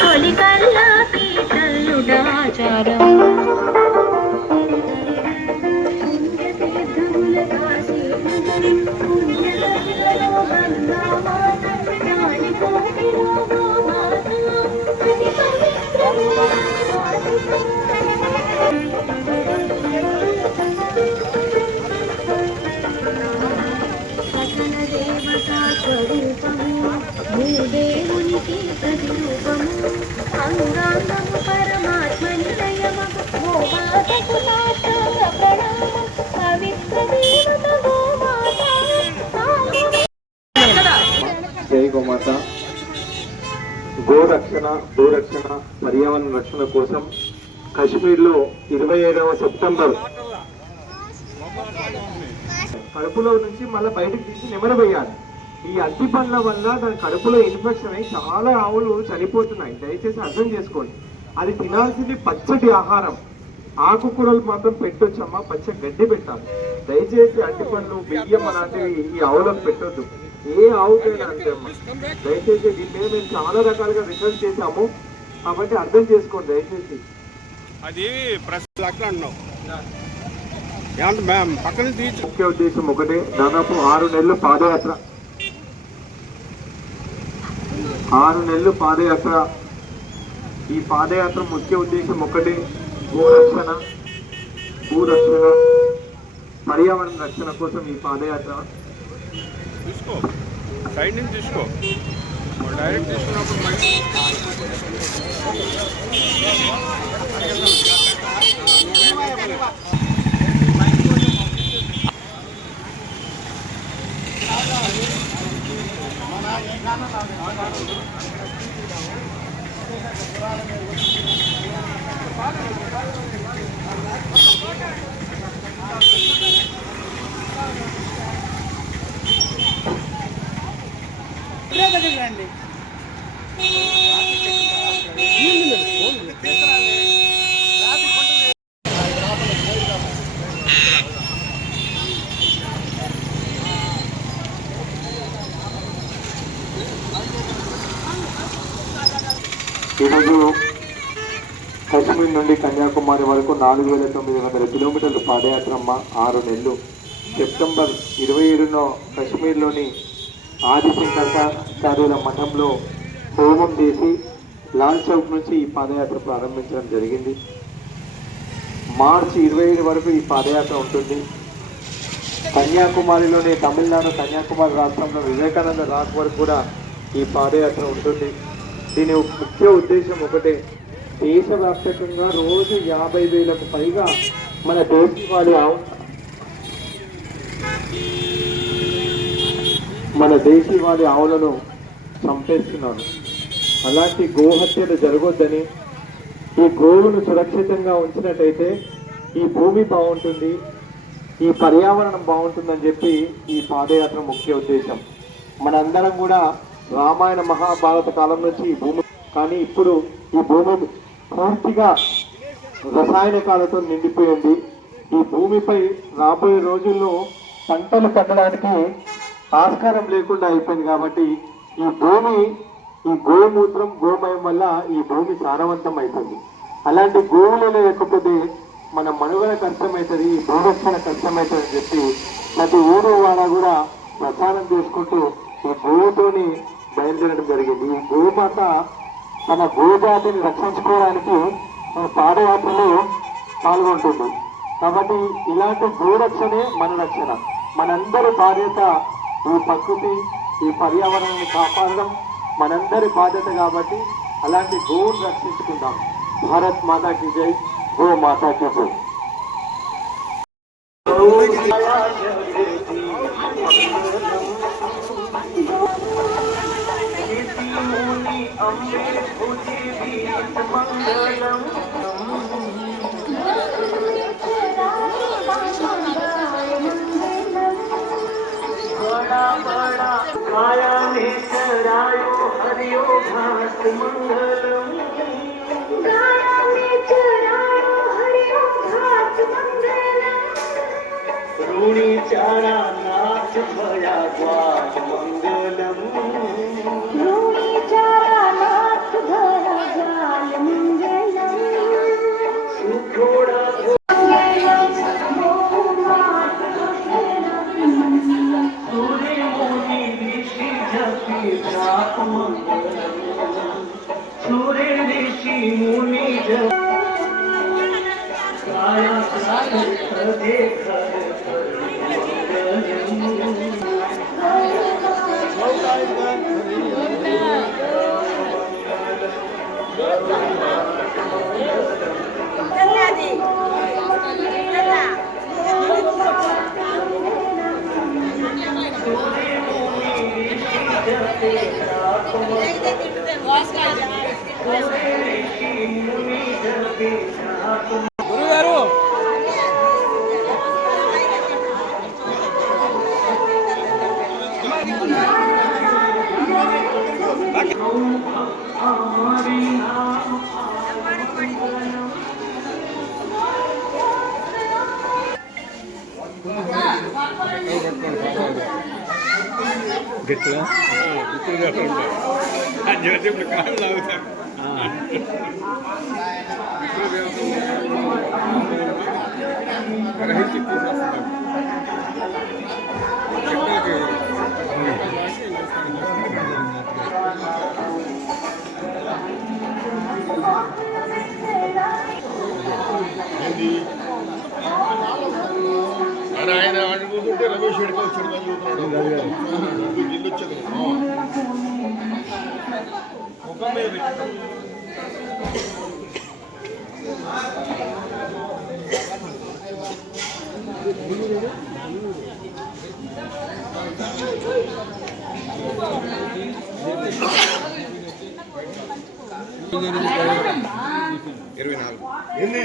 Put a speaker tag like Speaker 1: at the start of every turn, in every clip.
Speaker 1: తొలి కల్లా తల్లుడాచారం
Speaker 2: గోరక్షణ భూరక్షణ పర్యావరణ రక్షణ కోసం కశ్మీర్లో ఇరవై ఏడవ సెప్టెంబర్. కడుపులో నుంచి మళ్ళీ బయటకు తీసి నెమరవేయాలి ఈ అగ్గి పండ్ల వల్ల దాని కడుపులో ఇన్ఫెక్షన్ అయి చాలా ఆవులు చనిపోతున్నాయి. దయచేసి అర్థం చేసుకోండి. అది తినాల్సింది పచ్చటి ఆహారం. ఆకుకూరలు మాత్రం పెట్టొచ్చమ్మా పచ్చ గడ్డి పెట్టాలి. దయచేసి అట్టి పండ్లు బియ్యం అలాంటివి ఈ ఆవులకు పెట్టొద్దు. ఏ అంతే అమ్మా. దయచేసి దీని మీద మేము చాలా రకాలుగా రిసర్చ్ చేశాము. కాబట్టి అర్థం చేసుకోండి దయచేసి.
Speaker 3: అది పక్కన
Speaker 2: ముఖ్య ఉద్దేశం ఒకటే దాదాపు ఆరు నెలలు పాదయాత్ర. ఆరు నెలలు పాదయాత్ర. ఈ పాదయాత్ర ముఖ్య ఉద్దేశం ఒకటే భూరక్షణ భూరక్షణ పర్యావరణ రక్షణ కోసం ఈ పాదయాత్ర.
Speaker 3: తీసుకో. సైడ్ నుంచి తీసుకో. డైరెక్ట్ తీసుకున్నప్పుడు మళ్ళీ
Speaker 2: ఈరోజు కశ్మీర్ నుండి కన్యాకుమారి వరకు నాలుగు వేల తొమ్మిది వందల కిలోమీటర్ల పాదయాత్ర ఆరు నెలలు. సెప్టెంబర్ ఇరవై ఏడున కశ్మీర్లోని ఆదిశంకరాచార్యుల మఠంలో హోమం చేసి లాల్ చౌక్ నుంచి ఈ పాదయాత్ర ప్రారంభించడం జరిగింది. మార్చి ఇరవై ఏడు వరకు ఈ పాదయాత్ర ఉంటుంది. కన్యాకుమారిలోని తమిళనాడు కన్యాకుమారి రాష్ట్రంలో వివేకానంద రాక్ వరకు కూడా ఈ పాదయాత్ర ఉంటుంది. దీని ముఖ్య ఉద్దేశం ఒకటే దేశవ్యాప్తంగా రోజు యాభై వేలకు పైగా మన దేశవాళీ ఆవు మన దేశీవాళీ ఆవులను చంపేస్తున్నారు. అలాంటి గోహత్యలు జరగొద్దని ఈ గోవును సురక్షితంగా ఉంచినట్టయితే ఈ భూమి బాగుంటుంది ఈ పర్యావరణం బాగుంటుందని చెప్పి ఈ పాదయాత్ర ముఖ్య ఉద్దేశం. మనందరం కూడా రామాయణ మహాభారత కాలం నుంచి ఈ భూమి కానీ ఇప్పుడు ఈ భూమి పూర్తిగా రసాయనికాలతో నిండిపోయింది. ఈ భూమిపై రాబోయే రోజుల్లో పంటలు పండడానికి ఆస్కారం లేకుండా అయిపోయింది కాబట్టి ఈ భూమి ఈ గోమూత్రం గోమయం వల్ల ఈ భూమి సారవంతం అవుతుంది అలాంటి గోవులు లేకపోతే మన మనుగడ కష్టమవుతుంది ఈ భూరక్షణ కష్టమవుతుంది అని చెప్పి ప్రతి ఊరు వాడ కూడా ప్రచారం చేసుకుంటూ ఈ గోవుతోని బయలుదేరడం జరిగింది. ఈ గోమాత తన గోజాతిని రక్షించుకోవడానికి మన పాదయాత్రలో పాల్గొంటుంది. కాబట్టి ఇలాంటి భూరక్షణే మన రక్షణ. మనందరి బాధ్యత ఈ ప్రకృతి ఈ పర్యావరణాన్ని కాపాడడం మనందరి బాధ్యత కాబట్టి అలాంటి గోవును రక్షించుకుందాం. భారత్ మాతాకి జై. గో మాతాకి జై.
Speaker 1: ऋणी चारा नाथ भया द्वार
Speaker 4: గిట్లా జ్యోతి ఇప్పుడు కాళ్ళు లాగుతారు గ్రహించి
Speaker 1: 何?
Speaker 4: ఇరవై నాలుగు.
Speaker 1: ఏంది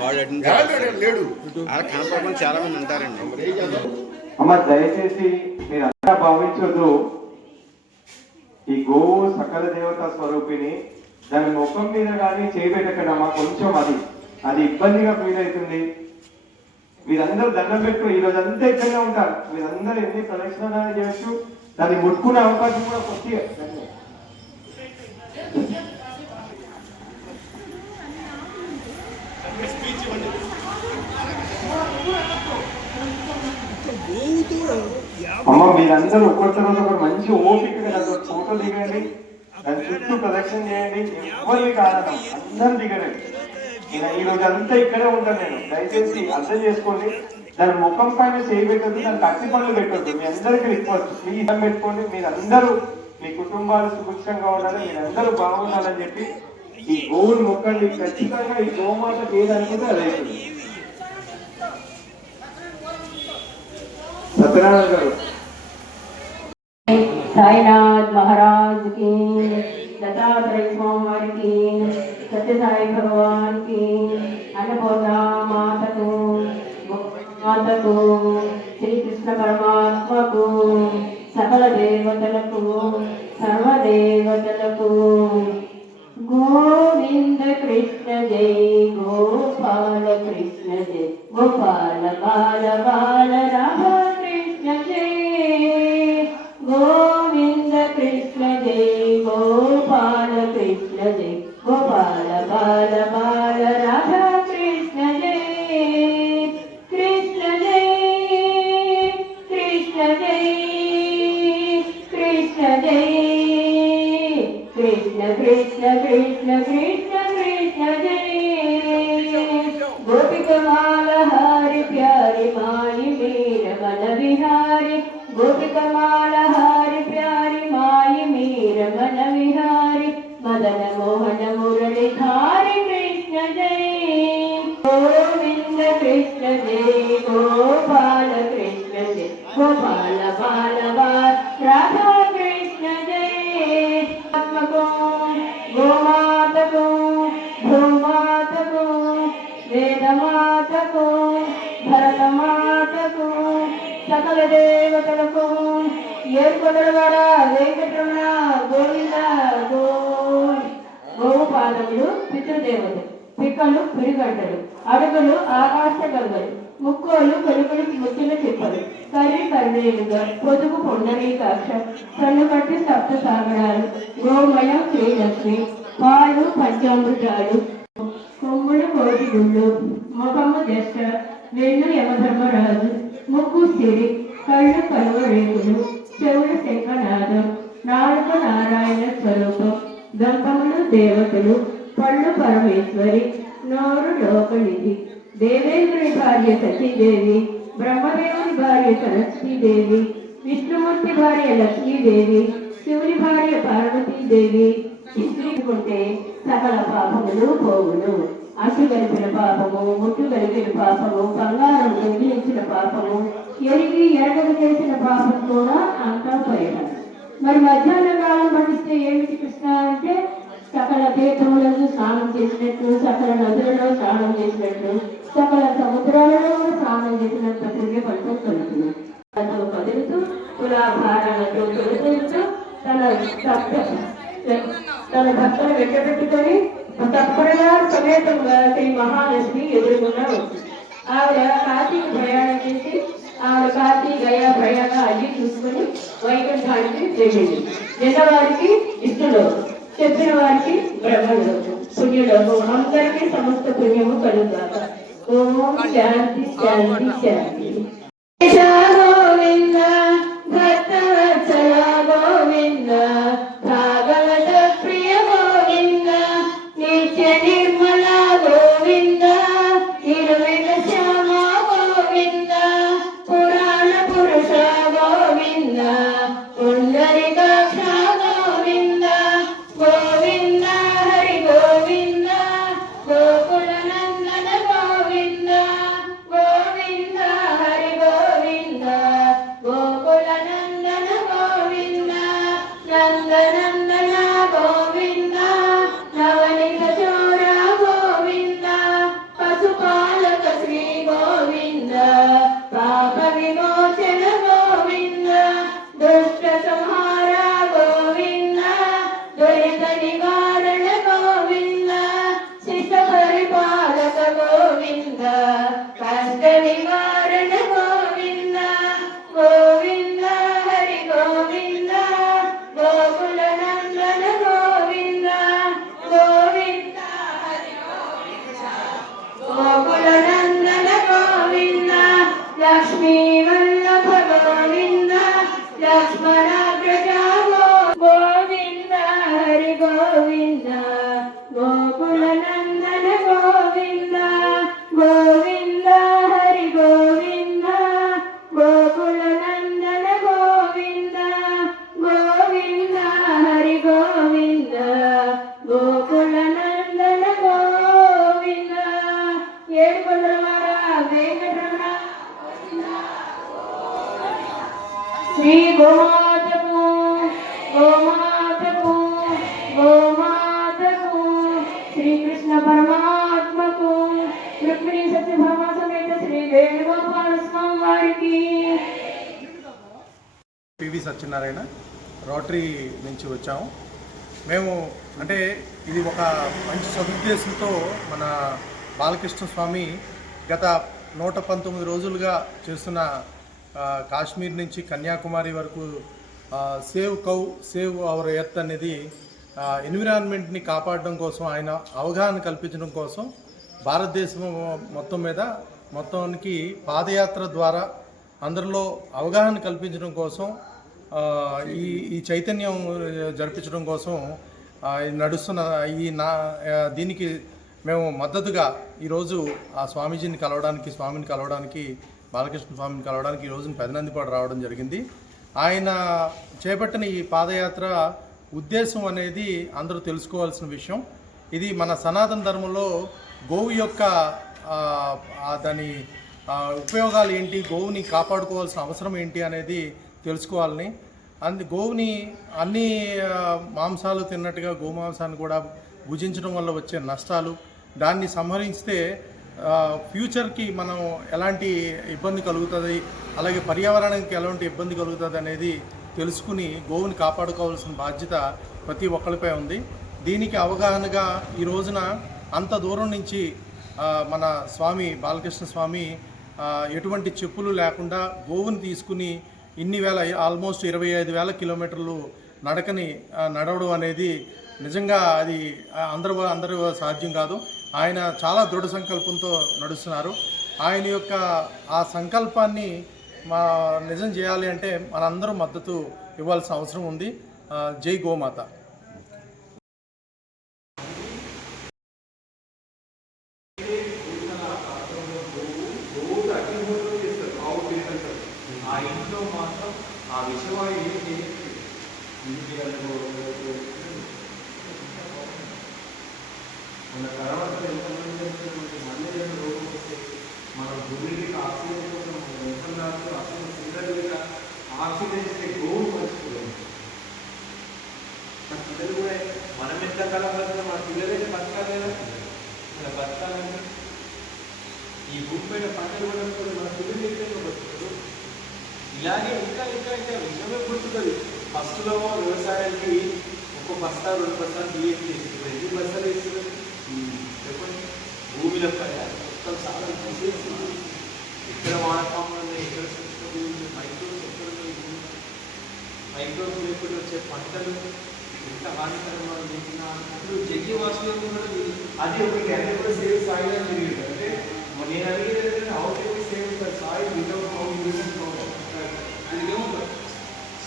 Speaker 4: వాడు
Speaker 1: లేడు, లేడు
Speaker 4: అలా కనపడమని చాలా మంది అంటారండి
Speaker 2: అమ్మ దయచేసి మీరు అంతా భావించొద్దు. ఈ గోవు సకల దేవత స్వరూపిణి దాని ముఖం మీద కానీ చేయబెట్టకడమ్మా కొంచెం అది. అది ఇబ్బందిగా ఫీల్ అవుతుంది. మీరందరూ దండం పెట్టు ఈ రోజు అంతా ఇక్కడనే ఉంటారు. మీరందరూ ఎన్ని ప్రదక్షిణాలు చేయొచ్చు? దాన్ని ముట్టుకునే అవకాశం కూడా కొద్దిగా అమ్మ మీరందరూ ఒక్కొక్క రోజు ఒక మంచి ఓపికగా దాంతో ఫోటో దిగండి. దాని చుట్టూ ప్రదక్షిణ చేయండి. ఎవరికి కారణం అందరూ దిగండి. ఈ రోజు అంతా ఇక్కడే ఉంటాను నేను. దయచేసి అర్థం చేసుకోండి. దాని ముఖం పైన చేయి పెట్టద్దు దాని కత్తి పనులు పెట్టద్దు. మీ అందరికీ రిక్వెస్ట్ మీ ఇష్టం పెట్టుకోండి. మీరందరూ మీ కుటుంబాలు సుభిక్షంగా ఉండాలి. మీరందరూ బాగుండాలని చెప్పి ఈ గోవులు మొక్కండి. ఖచ్చితంగా ఈ గోమాతకి ఏది అనుకుంటే అది అవుతుంది సత్యనారాయణ గారు.
Speaker 5: సాయినాథ్ మహారాజ్కి దత్తాత్రేయ స్వామి వారికి సత్యసాయి భగవాన్కి అన్నపూర్ణ మాతకు మాతకు శ్రీకృష్ణ పరమాత్మకు సకల దేవతలకు సర్వదేవతలకు గోవింద కృష్ణ జై గోపాల కృష్ణ జై గోపాల బాల బాల రామ కృష్ణ జై గో బాల గోపాల బాల రాధా కృష్ణ జయ ఆత్మకో గోమాతకు భూమాతకు వేదమాతకు భరతమాతకు సకల దేవతలకు ఏర్పడగడ వెంకటరమణ గోవింద గో పితృదేవతలు పిక్కలు పిడిగంటలు అడుగులు ఆకాశ గంగలు ముక్కోలు కొలుకులు ముచ్చిన చెప్పలు కర్రి కర్ణేలుగా పొదుగు పొండరీకాక్ష కన్నుకట్టి సప్త సాగరాలు గోమయ శ్రీలక్ష్మి పాలు పంచామృతాలు కొమ్ముడు కోటి గుళ్ళు ముఖము దశ వెన్ను యమధర్మరాజు ముక్కు సిరి కళ్ళు కలువ రేకులు చెవుడు శంఖనాదం నాలుక నారాయణ స్వరూపం దంపములు దేవతలు పళ్ళు పరమేశ్వరి నోరు లోకనిధి దేవేంద్రుని భార్య సతీదేవి బ్రహ్మదేవుని భార్య సరస్వతీదేవి విష్ణుమూర్తి భార్య లక్ష్మీదేవి శివుని భార్య పార్వతీదేవి తీసుకుంటే సకల పాపములు పోవును. అటు కలిపిన పాపము ముట్టు కలిపిన పాపము బంగారం దొంగిలించిన పాపము ఎరిగి ఎరగక చేసిన పాపం కూడా అంతా పరిహారం మరి మధ్యాహ్న కాలం పండిస్తే ఏమిటి కృష్ణ అంటే సకల తీర్థములను స్నానం చేసినట్లు సకల నదులలో స్నానం చేసినట్లు సకల సముద్రాలలో కూడా స్నానం చేసినంత పుణ్య ఫలితం కలుగుతుంది కదులుతూ తులాభారాలతో తొలుతూ తన తన భక్తులు వెంటబెట్టుకొని తప్పడగా సమేతంగా శ్రీ మహాలక్ష్మి ఎదుర్కొన్నా వచ్చింది ఆవిడ కాశీకి ప్రయాణం చేసి ఆవిడ కాశీ గయా ప్రయాణ అన్ని చూసుకొని వైకుంఠానికి వెళ్ళింది విన్నవారికి ఇష్టలో చెప్పిన వారికి బ్రహ్మలోకం పుణ్యలోకం అందరికీ సమస్త పుణ్యము కలుగుతాక శాంతి శాంతి శాంతి గోవింద
Speaker 6: సత్యనారాయణ రోటరీ నుంచి వచ్చాము. మేము అంటే ఇది ఒక మంచి సదుద్దేశంతో మన బాలకృష్ణ స్వామి గత నూట పంతొమ్మిది రోజులుగా చేస్తున్న కాశ్మీర్ నుంచి కన్యాకుమారి వరకు save cow save our earth అనేది ఎన్విరాన్మెంట్ని కాపాడడం కోసం ఆయన అవగాహన కల్పించడం కోసం భారతదేశం మొత్తం మీద మొత్తానికి పాదయాత్ర ద్వారా అందరిలో అవగాహన కల్పించడం కోసం ఈ ఈ చైతన్యం జరిపించడం కోసం నడుస్తున్న ఈ నా దీనికి మేము మద్దతుగా ఈరోజు ఆ స్వామీజీని కలవడానికి స్వామిని కలవడానికి బాలకృష్ణ స్వామిని కలవడానికి ఈ రోజున పెదనందిపాడు రావడం జరిగింది. ఆయన చేపట్టిన ఈ పాదయాత్ర ఉద్దేశం అనేది అందరూ తెలుసుకోవాల్సిన విషయం. ఇది మన సనాతన ధర్మంలో గోవు యొక్క దాని ఉపయోగాలు ఏంటి గోవుని కాపాడుకోవాల్సిన అవసరం ఏంటి అనేది తెలుసుకోవాలని అందు గోవుని అన్ని మాంసాలు తిన్నట్టుగా గోమాంసాన్ని కూడా భుజించడం వల్ల వచ్చే నష్టాలు. దాన్ని సంహరిస్తే ఫ్యూచర్కి మనం ఎలాంటి ఇబ్బంది కలుగుతుంది అలాగే పర్యావరణానికి ఎలాంటి ఇబ్బంది కలుగుతుంది అనేది తెలుసుకుని గోవుని కాపాడుకోవాల్సిన బాధ్యత ప్రతి ఒక్కరిపై ఉంది. దీనికి అవగాహనగా ఈ రోజున అంత దూరం నుంచి మన స్వామి బాలకృష్ణ స్వామి ఎటువంటి చెప్పులు లేకుండా గోవుని తీసుకుని ఇన్ని వేల ఆల్మోస్ట్ ఇరవై ఐదు వేల కిలోమీటర్లు నడకని నడవడం అనేది నిజంగా అది అందరూ అందరూ సాధ్యం కాదు. ఆయన చాలా దృఢ సంకల్పంతో నడుస్తున్నారు. ఆయన యొక్క ఆ సంకల్పాన్ని మా నిజం చేయాలి అంటే మనందరూ మద్దతు ఇవ్వాల్సిన అవసరం ఉంది. జై గోమాత
Speaker 2: ఆ ఇంట్లో మాత్రం ఆ విషవాయు ఏం చేయట్లేదు ఇంటికి మన తర్వాత ఎంతమంది వస్తున్నటువంటి మలేరియా రోగం వస్తే మన భూమికి ఆక్సిజన్ కోసం వెళ్తున్నారు ఆక్సిజన్ సిలిండర్ ఆక్సిజన్ ఇస్తే గోవులు మర్చిపోయాం
Speaker 3: మన పిల్లలు కూడా మనం ఎంత కాలం బతుకుతాం మన పిల్లలైతే బతకాలి కదా మన బతకాలంటే ఈ భూమి పైన పంటలు పడకపోతే మన పిల్లలు ఏ విధంగా బతుకుతారు ఇలాగే ఇంకా ఇంకా ఇంకా విషయమే పుట్టుతుంది ఫస్ట్లో వ్యవసాయానికి ఒక బస్తా రెండు బస్తాలు డిఏపి వేస్తుంది ఎన్ని బస్తాలు వేస్తుంది చెప్పండి. భూమిలో పైన మొత్తం సాధన తీసేసి ఇక్కడ వాడకం ఇక్కడ సృష్టి మైక్రోస్ ఎక్కడ ఉన్నాయి మైక్రోస్ లేకుండా వచ్చే పంటలు ఎంత హానికరంగా చేసిన ఇప్పుడు జగ్గి వాసులు కూడా అది ఒక అంటే కూడా సేవ్ సాయిల్ అని తెలియదు. అంటే నేను అడిగేది ఏంటంటే how can save soil without how
Speaker 7: ఆయనకి ఏమో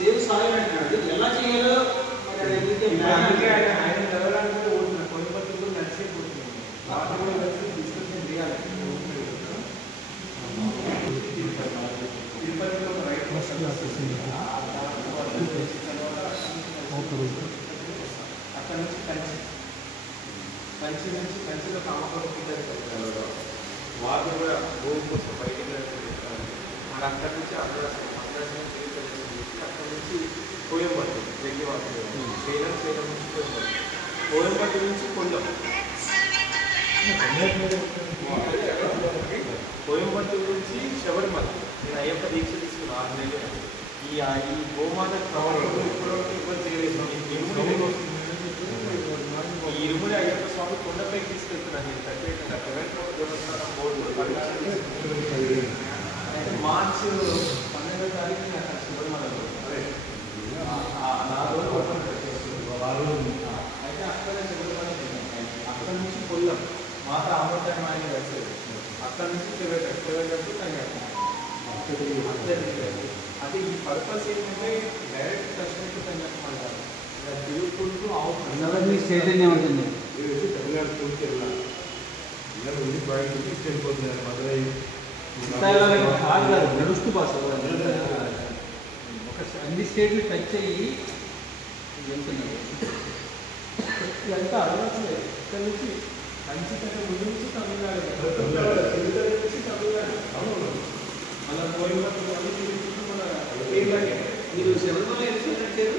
Speaker 7: సేవ సాయం అంటున్నాడు. ఎలా చేయాలో మరి అది ఎందుకే
Speaker 3: ఇప్పుడు అందుకే ఆయన ఆయన చదవడానికి కూడా పోతున్నారు కొన్ని పద్ధతులు నడిచే పోతున్నాయి వాటిని కూడా కలిసి డిస్కషన్ చేయాలి తిరుపతిలో ఒక రైతు అక్కడ నుంచి కంచి కంచి నుంచి కంచిలో కామకూడ పిల్లలు వాళ్ళు కూడా భూమి కోసం బయటికి వెళ్తారు మన అక్కడి నుంచి ఆంధ్రదేశం ఆంధ్రదేశం తిరుపతి నుంచి అక్కడి నుంచి కోయంబత్తు జగ్గివాసు సేలం సేలం నుంచి కోయంబత్తు కోయంబత్తు నుంచి కొల్లం కోయంబత్తు నుంచి శబరిమల నేను అయ్యప్ప దీక్ష తీసుకున్నా ఆరు నెలలు. ఈ ఈ గోమాత ప్రవర్తన ఇప్పటివరకు ఇబ్బంది చేయలేదు. ఈ ఇరుముడి అయ్యప్ప స్వామి కొండపైకి తీసుకెళ్తున్నాను నేను ప్రత్యేకంగా ప్రవేశ దేవస్థానం బోర్డు మార్చి పన్నెండో తారీఖు నాకు శబరిమలలో. ఆ- ఆ- నా రోజు ఓపెన్ అయితే అక్కడే శబరిమల అక్కడ నుంచి కొల్లం మాత అమృతమైన వచ్చేది అక్కడి నుంచి తిరగట తిరగట్టు అదే ఈ పర్పస్ ఏంటంటే డైరెక్ట్ దర్శనం కన్యాకుమారి తిరుగుకుంటూ అవుతుంది
Speaker 7: చైతన్యం ఉంటుంది
Speaker 8: తమిళనాడు పూర్తి వెళ్ళాలి ఇలా ఉంది బయట నుంచి వెళ్ళిపోతున్నారు
Speaker 7: నడుస్తూ భాష ఒక అన్ని స్టేట్లు టచ్ అయ్యి వెళ్తున్నారు
Speaker 3: ఇదంతా అరుణాచలే ఇక్కడ నుంచి కంచి కంటే ముందు నుంచి తమిళనాడు. అవును. మన కోయంబత్తూరు అన్ని మన
Speaker 7: మీరు శబరిమల ఎప్పుడు నడిచారు